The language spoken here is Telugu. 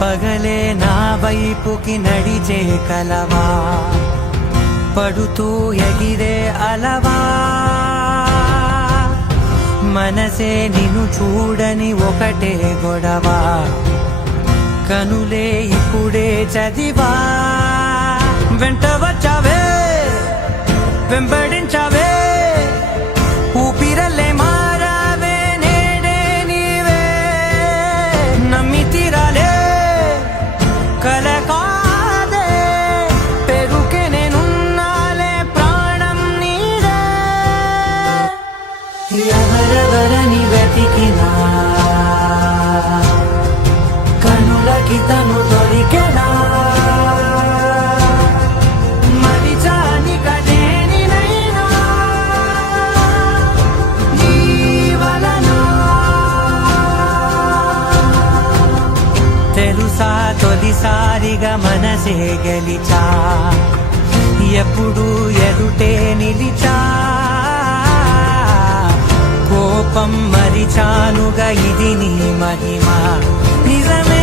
పగలే నా వైపుకి నడిచే కలవా, పడుతూ ఎగిరే అలవా, మనసే నిన్ను చూడని ఒకటే గొడవ, కనులే ఇప్పుడే చదివా. వెంట వచ్చావే, వెంబడించావే, ఊపిరల్లే మారావే, నేడే నీవే. నమ్మి తీరాలే, కల కాదే, పెరుకే నేనున్నాలే, ప్రాణం నీడే. ఎవరెవరని వెతికినా కనులకి తను దొరికెనా, తెలుసా తొలిసారిగా మనసే గెలిచా, ఎప్పుడు ఎదుటే నిలిచా, కోపం మరిచానుగా ఇది నీ మహిమ నిజమే.